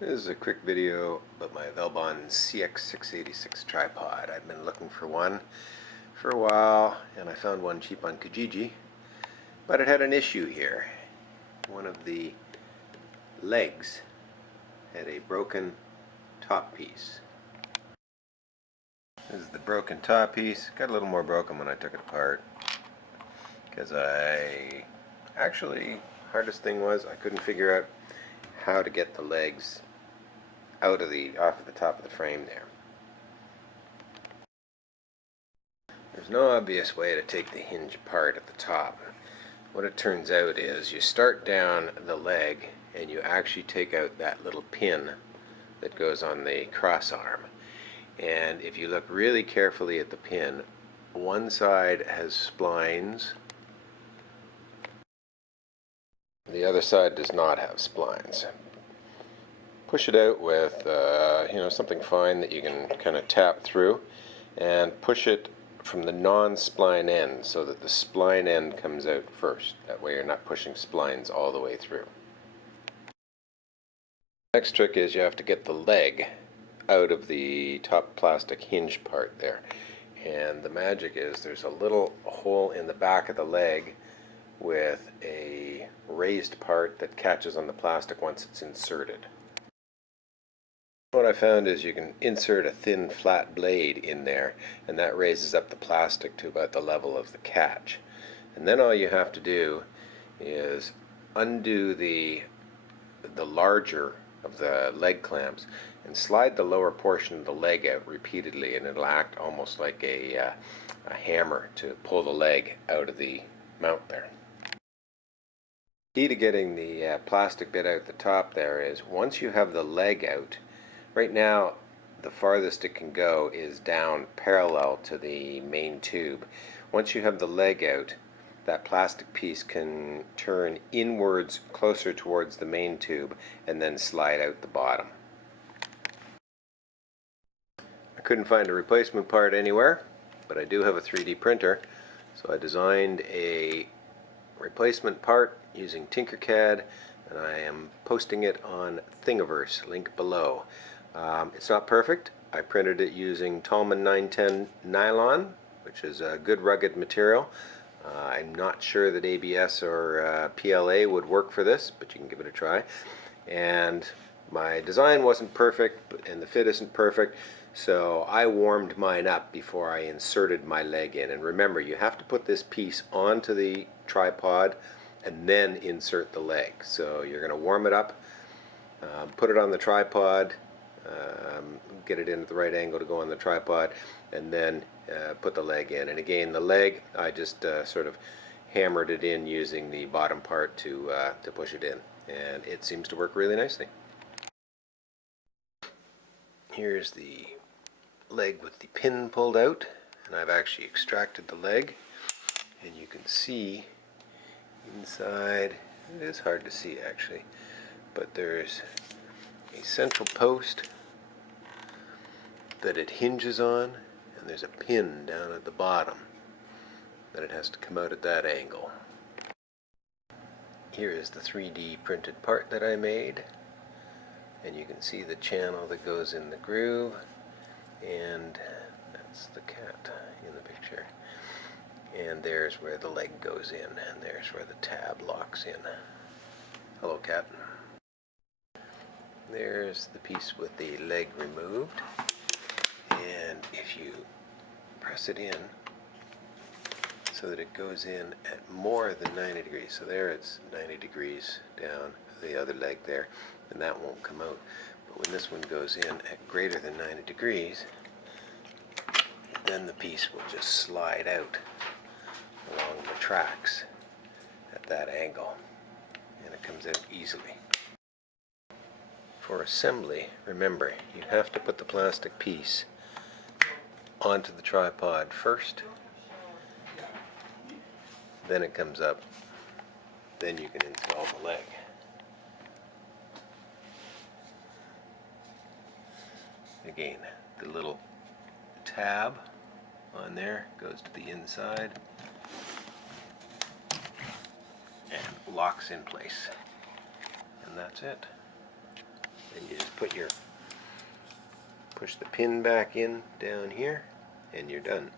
This is a quick video about my Velbon CX686 tripod. I've been looking for one for a while and I found one cheap on Kijiji, but it had an issue here. One of the legs had a broken top piece. This is the broken top piece. Got a little more broken when I took it apart because hardest thing was I couldn't figure out how to get the legs off of the top of the frame there. There's no obvious way to take the hinge apart at the top. What it turns out is you start down the leg and you actually take out that little pin that goes on the cross arm. And if you look really carefully at the pin, one side has splines, the other side does not have splines. Push it out with something fine that you can kind of tap through, and push it from the non-spline end so that the spline end comes out first. That way you're not pushing splines all the way through. Next trick is you have to get the leg out of the top plastic hinge part there. And the magic is there's a little hole in the back of the leg with a raised part that catches on the plastic once it's inserted. What I found is you can insert a thin flat blade in there, and that raises up the plastic to about the level of the catch. And then all you have to do is undo the larger of the leg clamps and slide the lower portion of the leg out repeatedly, and it'll act almost like a hammer to pull the leg out of the mount there. Key to getting the plastic bit out the top there is once you have the leg out, right now the farthest it can go is down parallel to the main tube. Once you have the leg out, that plastic piece can turn inwards closer towards the main tube and then slide out the bottom. I couldn't find a replacement part anywhere, but I do have a 3D printer, so I designed a replacement part using Tinkercad, and I am posting it on Thingiverse, link below. It's not perfect. I printed it using Tallman 910 nylon, which is a good rugged material. I'm not sure that ABS or PLA would work for this, but you can give it a try. And my design wasn't perfect, and the fit isn't perfect, so I warmed mine up before I inserted my leg in. And remember, you have to put this piece onto the tripod and then insert the leg. So you're going to warm it up, put it on the tripod, get it in at the right angle to go on the tripod, and then put the leg in. And again, the leg, I just sort of hammered it in using the bottom part to push it in, and it seems to work really nicely. Here's the leg with the pin pulled out, and I've actually extracted the leg, and you can see inside, it is hard to see actually, but there's a central post that it hinges on, and there's a pin down at the bottom that it has to come out at that angle. Here is the 3D printed part that I made, and you can see the channel that goes in the groove, and that's the cat in the picture. And there's where the leg goes in, and there's where the tab locks in. Hello, cat. There's the piece with the leg removed, and if you press it in so that it goes in at more than 90 degrees, so there it's 90 degrees down the other leg there, and that won't come out. But when this one goes in at greater than 90 degrees, then the piece will just slide out along the tracks at that angle, and it comes out easily. For assembly, remember, you have to put the plastic piece onto the tripod first, then it comes up, then you can install the leg. Again, the little tab on there goes to the inside and locks in place, and that's it. And you push the pin back in down here, and you're done.